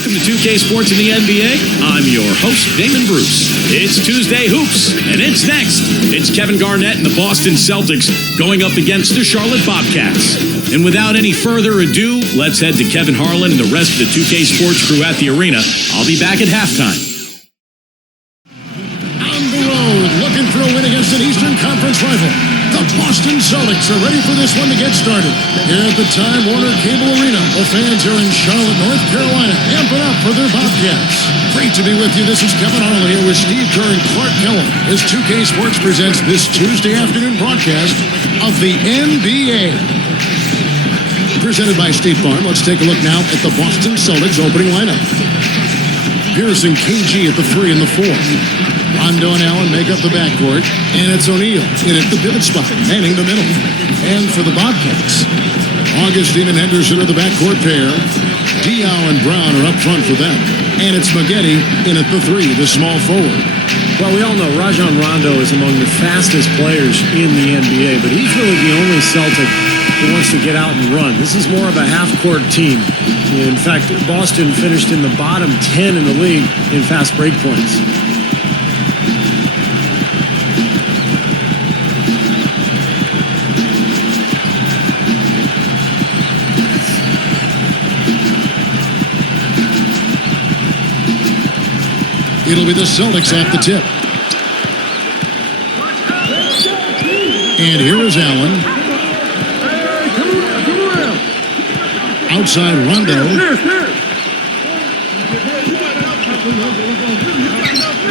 Welcome to 2K Sports in the NBA. I'm your host, Damon Bruce. It's Tuesday Hoops, and it's next. It's Kevin Garnett and the Boston Celtics going up against the Charlotte Bobcats. And without any further ado, let's head to Kevin Harlan and the rest of the 2K Sports crew at the arena. I'll be back at halftime. On the road, looking for a win against an Eastern Conference rival. The Boston Celtics are ready for this one to get started. Here at the Time Warner Cable Arena, the fans are in Charlotte, North Carolina, amping up for their Bobcats. Great to be with you. This is Kevin Harlan here with Steve Kerr and Clark Kellum as 2K Sports presents this Tuesday afternoon broadcast of the NBA. Presented by State Farm, let's take a look now at the Boston Celtics opening lineup. Pierce and KG at the 3 and the 4. Rondo and Allen make up the backcourt, and it's O'Neal in at the pivot spot, manning the middle. And for the Bobcats, Augustine and Henderson are the backcourt pair. Diaw and Brown are up front for them. And it's Maggette in at the 3, the small forward. Well, we all know Rajon Rondo is among the fastest players in the NBA, but he's really the only Celtic who wants to get out and run. This is more of a half-court team. In fact, Boston finished in the bottom 10 in the league in fast break points. It'll be the Celtics off the tip. And here is Allen. Outside Rondo.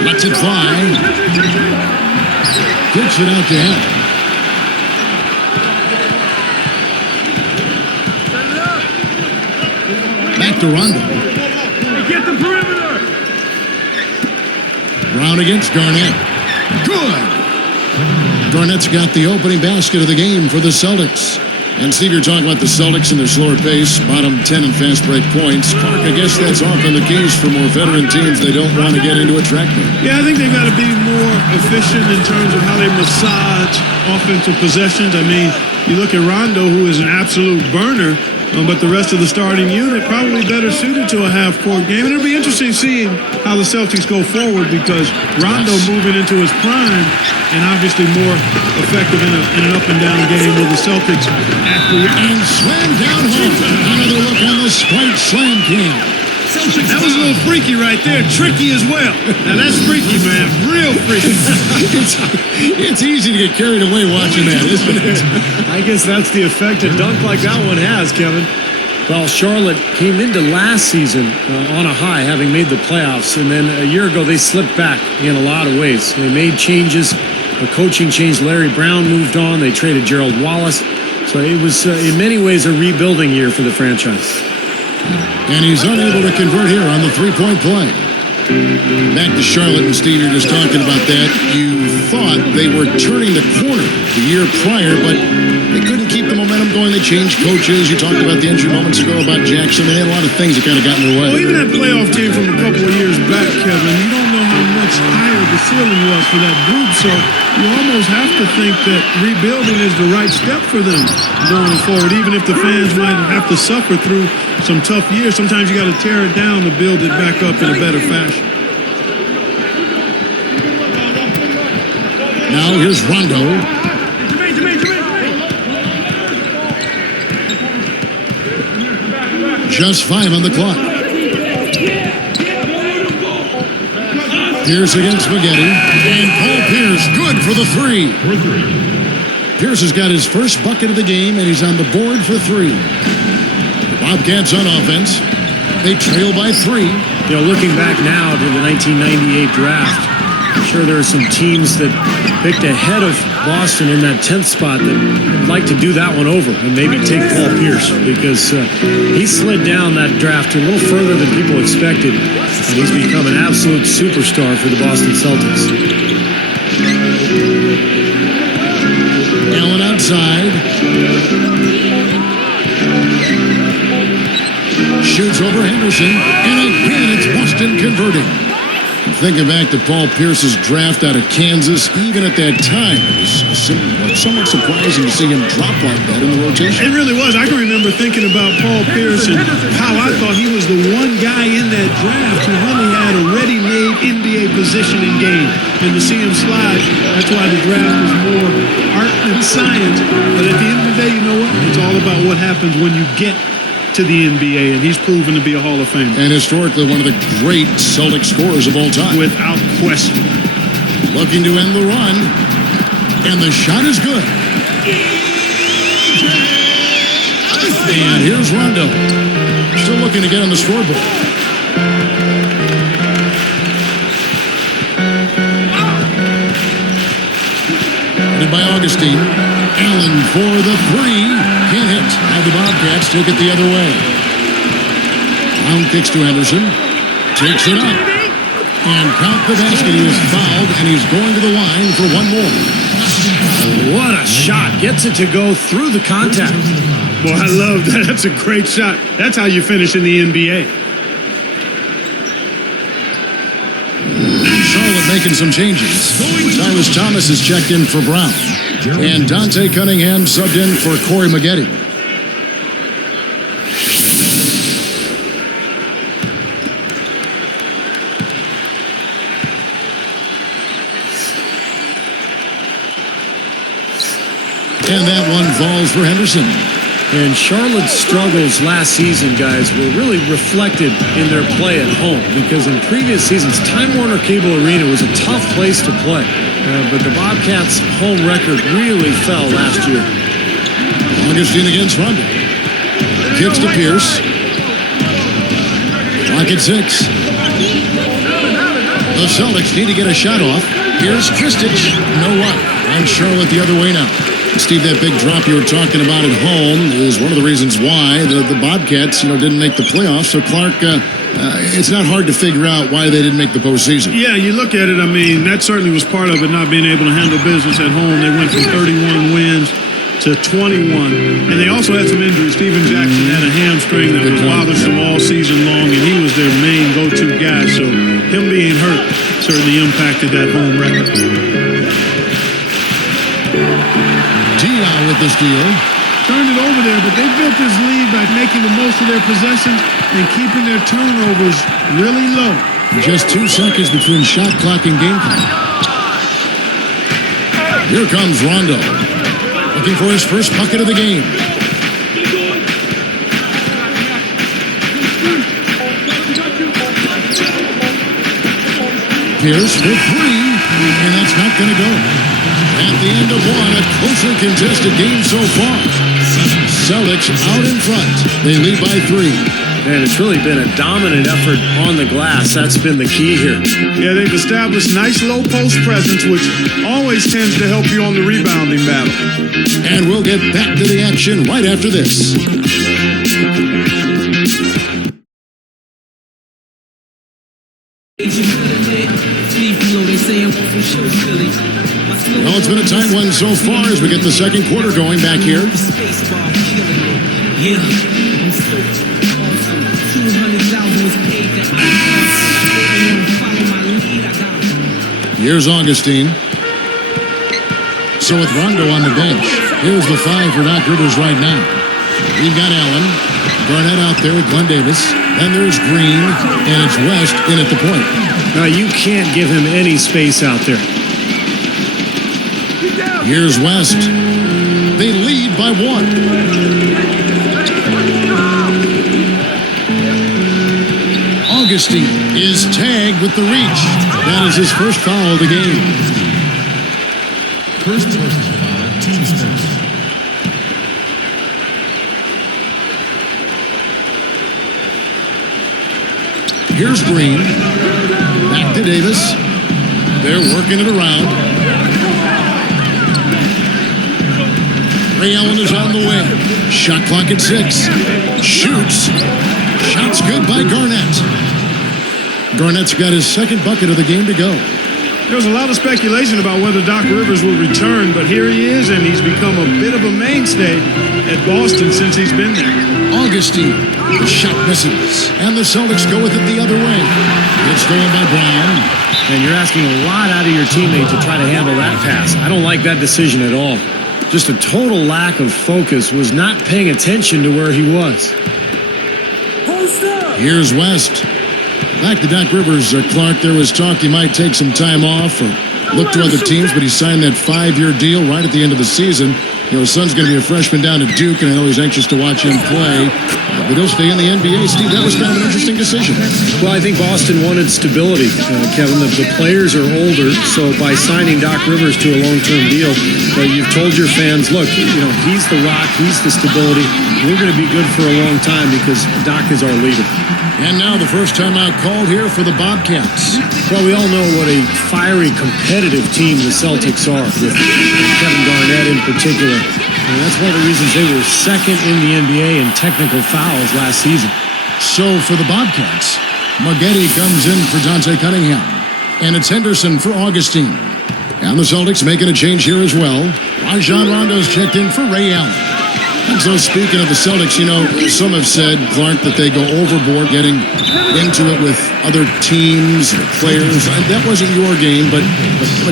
Lets it fly. Kicks it out to Allen. Back to Rondo. Get the perimeter. Brown against Garnett. Good. Garnett's got the opening basket of the game for the Celtics. And Steve, you're talking about the Celtics and their slower pace, bottom 10 in fast break points. Clark, I guess that's often the case for more veteran teams. They don't want to get into a track meet. Yeah, I think they've got to be more efficient in terms of how they massage offensive possessions. I mean, you look at Rondo, who is an absolute burner, but the rest of the starting unit probably better suited to a half-court game. And it'll be interesting seeing how the Celtics go forward because Rondo moving into his prime and obviously more effective in an up-and-down game with the Celtics. And slam down home. Another look on the Sprite Slam Cam. That was a little freaky right there. Tricky as well. Now that's freaky, man. Real freaky. It's easy to get carried away watching that, isn't it? I guess that's the effect a dunk like that one has, Kevin. Well, Charlotte came into last season on a high, having made the playoffs, and then a year ago they slipped back in a lot of ways. They made changes. The coaching changed. Larry Brown moved on. They traded Gerald Wallace. So it was, in many ways, a rebuilding year for the franchise. And he's unable to convert here on the three-point play. Back to Charlotte, and Steve, you're just talking about that. You thought they were turning the corner the year prior, but they couldn't keep the momentum going. They changed coaches. You talked about the injury moments ago about Jackson. They had a lot of things that kind of got in their way. Well, even that playoff team from a couple of years back, Kevin, you don't know how much higher the ceiling was for that group, so you almost have to think that rebuilding is the right step for them going forward, even if the fans might have to suffer through some tough years. Sometimes you got to tear it down to build it back up in a better fashion. Now here's Rondo. Just 5 on the clock. Pierce against Maggette. And Paul Pierce, good for the 3. Pierce has got his first bucket of the game, and he's on the board for 3. The Bobcats on offense. They trail by 3. You know, looking back now to the 1998 draft, I'm sure there are some teams that picked ahead of Boston in that 10th spot that would like to do that one over and maybe take Paul Pierce because he slid down that draft a little further than people expected, and he's become an absolute superstar for the Boston Celtics. Allen outside. Shoots over Henderson, and again it's Boston converting. Thinking back to Paul Pierce's draft out of Kansas, even at that time, it was somewhat surprising to see him drop like that in the rotation. It really was. I can remember thinking about Paul Pierce and how I thought he was the one guy in that draft who really had a ready-made NBA positioning game. And to see him slide, that's why the draft was more art than science. But at the end of the day, you know what? It's all about what happens when you get to the NBA, and he's proven to be a Hall of Famer. And historically, one of the great Celtic scorers of all time. Without question. Looking to end the run, and the shot is good. And here's Rondo. Still looking to get on the scoreboard. Headed by Augustine. Allen for the three. Can't hit. Now the Bobcats take it the other way. Brown kicks to Henderson. Takes it up. And count the basket. He was fouled, and he's going to the line for one more. What a shot. Gets it to go through the contact. Boy, I love that. That's a great shot. That's how you finish in the NBA. Charlotte making some changes. Cyrus Thomas has checked in for Brown. And Dante Cunningham subbed in for Corey Maggette. And that one falls for Henderson. And Charlotte's struggles last season, guys, were really reflected in their play at home because in previous seasons, Time Warner Cable Arena was a tough place to play. But the Bobcats' home record really fell last year. Augustine against Rondo. Kicks to Pierce. Clock at 6. The Celtics need to get a shot off. Here's Kristic. No luck. And Charlotte the other way now. Steve, that big drop you were talking about at home is one of the reasons why the Bobcats, didn't make the playoffs. So, Clark, it's not hard to figure out why they didn't make the postseason. Yeah, you look at it, I mean, that certainly was part of it, not being able to handle business at home. They went from 31 wins to 21. And they also had some injuries. Steven Jackson had a hamstring that was bothersome all season long, and he was their main go-to guy. So him being hurt certainly impacted that home record. Dion with the steal. Turned it over there, but they built this lead by making the most of their possessions and keeping their turnovers really low. Just 2 seconds between shot clock and game clock. Here comes Rondo. Looking for his first bucket of the game. Pierce for 3, and that's not going to go. At the end of one, a closely contested game so far. Celtics out in front. They lead by 3. And it's really been a dominant effort on the glass. That's been the key here. Yeah, they've established nice low post presence, which always tends to help you on the rebounding battle. And we'll get back to the action right after this. Well, it's been a tight one so far as we get the second quarter going back here. Here's Augustine. So with Rondo on the bench, here's the 5 for Doc Rivers right now. We've got Allen, Garnett out there with Glenn Davis. Then there's Green, and it's West in at the point. Now, you can't give him any space out there. Here's West. They lead by 1. Augustine is tagged with the reach. That is his first foul of the game. First personal foul, team's first. Here's Green. Back to Davis. They're working it around. Ray Allen is on the way. Shot clock at 6. Shoots. Shot's good by Garnett. Garnett's got his second bucket of the game to go. There was a lot of speculation about whether Doc Rivers would return, but here he is, and he's become a bit of a mainstay at Boston since he's been there. Augustine. The shot misses. And the Celtics go with it the other way. It's stolen by Brown. And you're asking a lot out of your teammate to try to handle that pass. I don't like that decision at all. Just a total lack of focus, was not paying attention to where he was. Here's West. Back to Doc Rivers, Clark. There was talk he might take some time off or look to other teams, but he signed that 5-year deal right at the end of the season. You know, his son's going to be a freshman down at Duke, and I know he's anxious to watch him play. But he'll stay in the NBA. Steve, that was kind of an interesting decision. Well, I think Boston wanted stability, Kevin. The players are older, so by signing Doc Rivers to a long-term deal, you've told your fans, look, you know, he's the rock, he's the stability. We're going to be good for a long time because Doc is our leader. And now the first time out called here for the Bobcats. Well, we all know what a fiery, competitive team the Celtics are, with Kevin Garnett in particular. And that's one of the reasons they were second in the NBA in technical fouls last season. So for the Bobcats, Maggette comes in for Dante Cunningham. And it's Henderson for Augustine. And the Celtics making a change here as well. Rajon Rondo's checked in for Ray Allen. And so speaking of the Celtics, you know, some have said, Clark, that they go overboard getting into it with other teams and players. That wasn't your game, but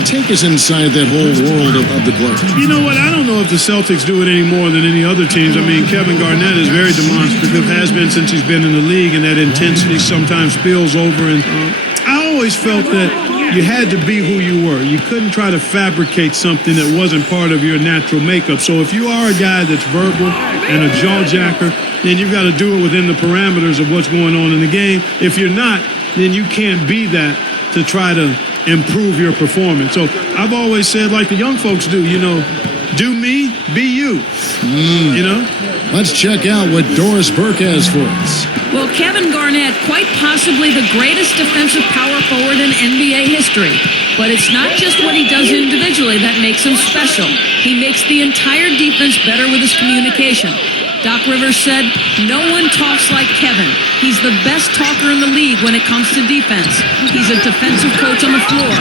take us inside that whole world of the club. You know what? I don't know if the Celtics do it any more than any other teams. I mean, Kevin Garnett is very demonstrative, has been since he's been in the league, and that intensity sometimes spills over. And I always felt that you had to be who you were. You couldn't try to fabricate something that wasn't part of your natural makeup. So if you are a guy that's verbal and a jawjacker, then you've got to do it within the parameters of what's going on in the game. If you're not, then you can't be that to try to improve your performance. So I've always said, like the young folks do, you know, do me, be you, you know? Let's check out what Doris Burke has for us. Well, Kevin Garnett, quite possibly the greatest defensive power forward in NBA history. But it's not just what he does individually that makes him special. He makes the entire defense better with his communication. Doc Rivers said, no one talks like Kevin. He's the best talker in the league when it comes to defense. He's a defensive coach on the floor.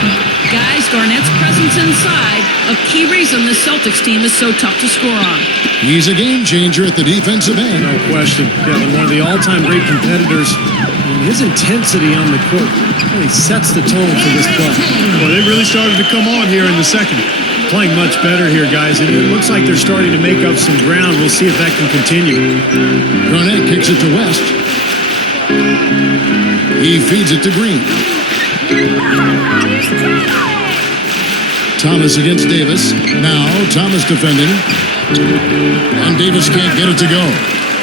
Guys, Garnett's presence inside, a key reason the Celtics team is so tough to score on. He's a game changer at the defensive end. No question. Kevin, one of the all-time great competitors. And his intensity on the court really sets the tone for this club. Well, they really started to come on here in the second. Playing much better here, guys. And it looks like they're starting to make up some ground. We'll see if that can continue. Garnett kicks it to West. He feeds it to Green. Thomas against Davis. Now Thomas defending. And Davis can't get it to go.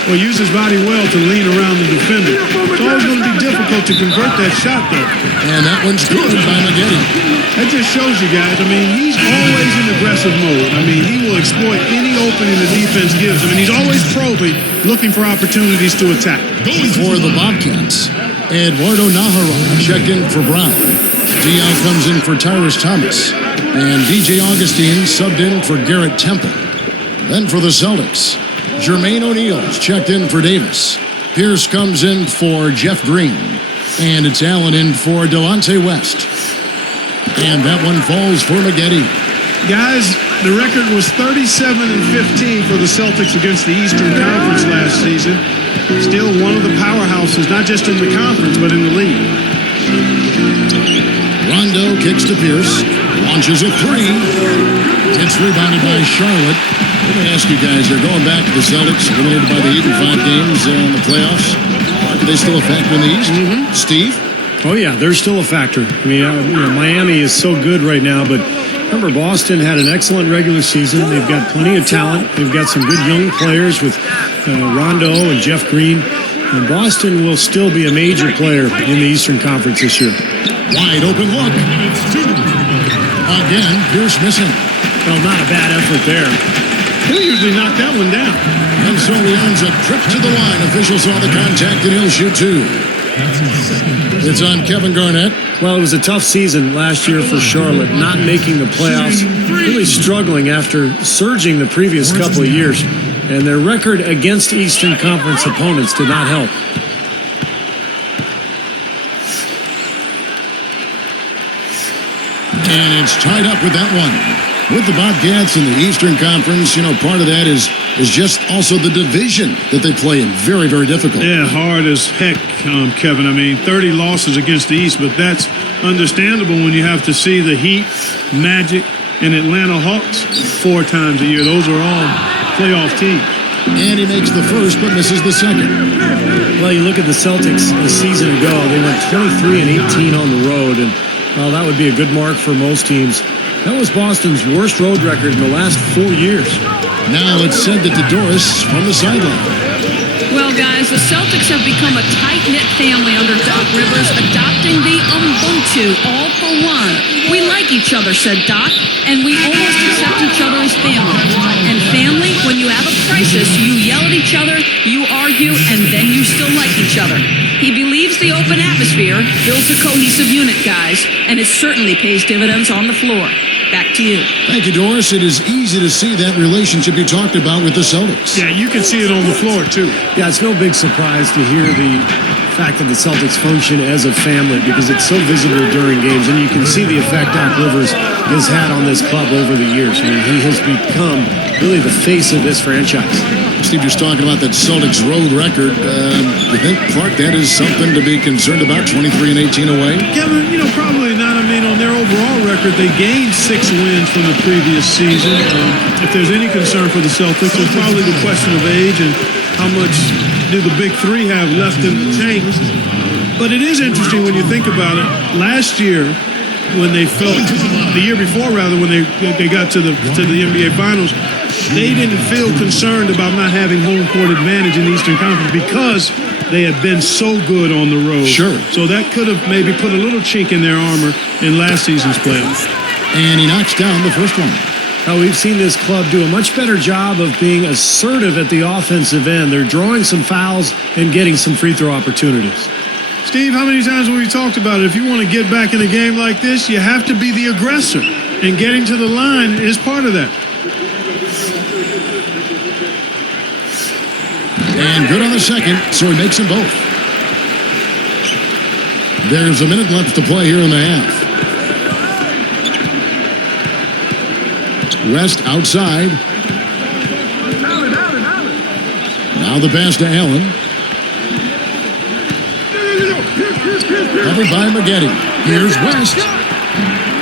Well, use his body well to lean around the defender. It's always going to be difficult to convert that shot, though. And that one's good by Maggette. That just shows you guys, I mean, he's always in aggressive mode. I mean, he will exploit any opening the defense gives him, and he's always probing, looking for opportunities to attack. For the Bobcats, Eduardo Nájera checked in for Brown. Dion comes in for Tyrus Thomas. And DJ Augustine subbed in for Garrett Temple. Then for the Celtics, Jermaine O'Neal's checked in for Davis. Pierce comes in for Jeff Green. And it's Allen in for Delonte West. And that one falls for Maggette. Guys, the record was 37-15 for the Celtics against the Eastern Conference last season. Still one of the powerhouses, not just in the conference, but in the league. Rondo kicks to Pierce. Launches a three. It's rebounded by Charlotte. Let me ask you guys, they're going back to the Celtics, eliminated by the Heat in 5 games in the playoffs. Are they still a factor in the East? Steve? Oh, yeah, they're still a factor. I mean, Miami is so good right now, but remember, Boston had an excellent regular season. They've got plenty of talent. They've got some good young players with Rondo and Jeff Green. And Boston will still be a major player in the Eastern Conference this year. Wide open look. Again, Pierce missing. Well, not a bad effort there. He'll usually knock that one down. And so he earns a trip to the line. Officials saw the contact, and he'll shoot 2. It's on Kevin Garnett. Well, it was a tough season last year for Charlotte, not making the playoffs, really struggling after surging the previous couple of years. And their record against Eastern Conference opponents did not help. And it's tied up with that one. With the Bobcats in the Eastern Conference, part of that is just also the division that they play in. Very, very difficult. Yeah, hard as heck, Kevin. I mean, 30 losses against the East, but that's understandable when you have to see the Heat, Magic, and Atlanta Hawks 4 times a year. Those are all playoff teams. And he makes the first, but misses the second. Well, you look at the Celtics a season ago, they went 23-18 on the road, and well, that would be a good mark for most teams. That was Boston's worst road record in the last 4 years. Now let's send it to Doris from the sideline. Well, guys, the Celtics have become a tight-knit family under Doc Rivers, adopting the Ubuntu, all for one. We like each other, said Doc, and we almost accept each other as family. And family, when you have a crisis, you yell at each other, you argue, and then you still like each other. He believes the open atmosphere builds a cohesive unit, guys, and it certainly pays dividends on the floor. Back to you. Thank you, Doris. It is easy to see that relationship you talked about with the Celtics. Yeah, you can see it on the floor, too. Yeah, it's no big surprise to hear the fact that the Celtics function as a family because it's so visible during games, and you can see the effect Doc Rivers has had on this club over the years. I mean, he has become really the face of this franchise. Steve, just talking about that Celtics road record. You think, Clark, that is something to be concerned about, 23-18 away? Kevin, probably not. I mean, on their overall record, they gained 6 wins from the previous season. If there's any concern for the Celtics, it's probably the question of age and how much do the big three have left in the tank. But it is interesting when you think about it. Last year, when they felt, the year before rather, when they got to the NBA Finals, they didn't feel concerned about not having home court advantage in the Eastern Conference because they had been so good on the road. Sure. So that could have maybe put a little chink in their armor in last season's playoffs. And he knocks down the first one. Now, we've seen this club do a much better job of being assertive at the offensive end. They're drawing some fouls and getting some free throw opportunities. Steve, how many times have we talked about it? If you want to get back in a game like this, you have to be the aggressor. And getting to the line is part of that. And good on the second, so he makes them both. There's a minute left to play here in the half. West outside. Now the pass to Allen. Covered by Maggette. Here's West.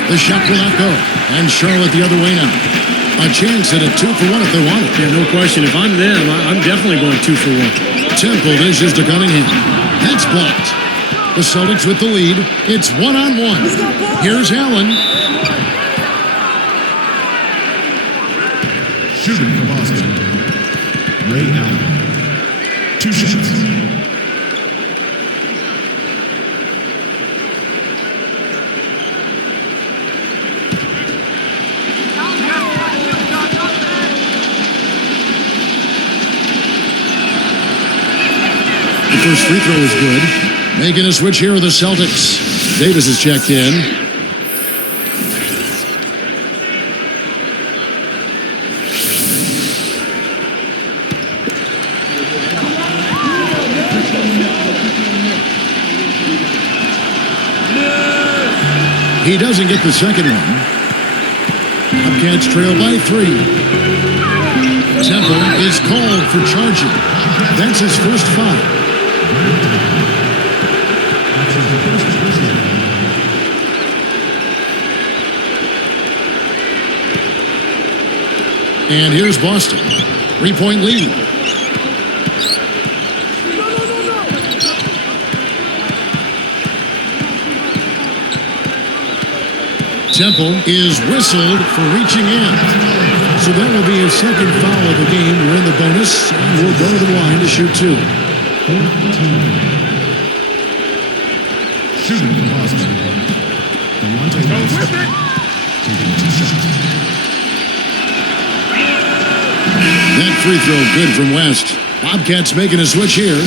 The shot will not go. And Charlotte the other way now. A chance at a 2-for-1 if they want it. Yeah, no question. If I'm them, I'm definitely going 2-for-1. Temple dishes to Cunningham. That's blocked. The Celtics with the lead. It's 1-on-1. Here's Allen. Shooting for Boston, Ray Allen. 2 shots. The first free throw is good. Making a switch here with the Celtics. Davis is checked in. He doesn't get the second one. Bobcats trail by 3. Temple is called for charging. That's his first foul. And here's Boston. 3-point lead. Temple is whistled for reaching in. So that will be his second foul of the game. We're in the bonus. And we'll go to the line to shoot 2. Shooting for Boston. Taking 2 shots. That free throw good from West. Bobcats making a switch here.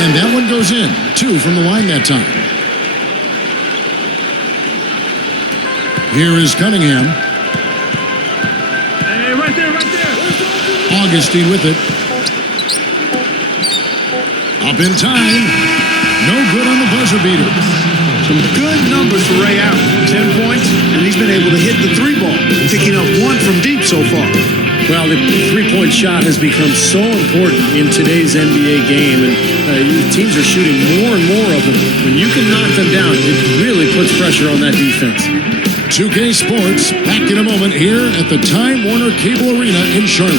And that one goes in. 2 from the line that time. Here is Cunningham. Hey, right there, right there. Augustine with it. Up in time. No good on the buzzer beater. Some good numbers for Ray Allen. 10 points, and he's been able to hit the three ball, picking up one from deep so far. Well, the three-point shot has become so important in today's NBA game, and teams are shooting more and more of them. When you can knock them down, it really puts pressure on that defense. 2K Sports, back in a moment here at the Time Warner Cable Arena in Charlotte.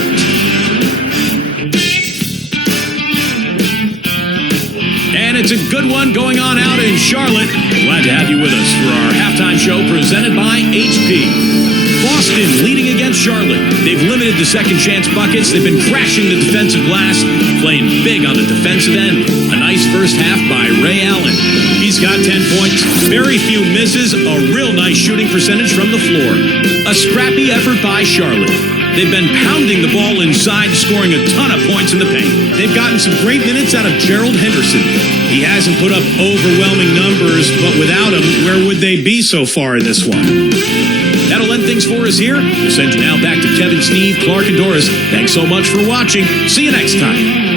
And it's a good one going on out in Charlotte. Glad to have you with us for our halftime show presented by HP. Boston leading against Charlotte. They've limited the second chance buckets. They've been crashing the defensive glass, playing big on the defensive end. A nice first half by Ray Allen. He's got 10 points, very few misses, a real nice shooting percentage from the floor. A scrappy effort by Charlotte. They've been pounding the ball inside, scoring a ton of points in the paint. They've gotten some great minutes out of Gerald Henderson. He hasn't put up overwhelming numbers, but without him, where would they be so far in this one? That'll end things for us here. We'll send you now back to Kevin, Steve, Clark, and Doris. Thanks so much for watching. See you next time.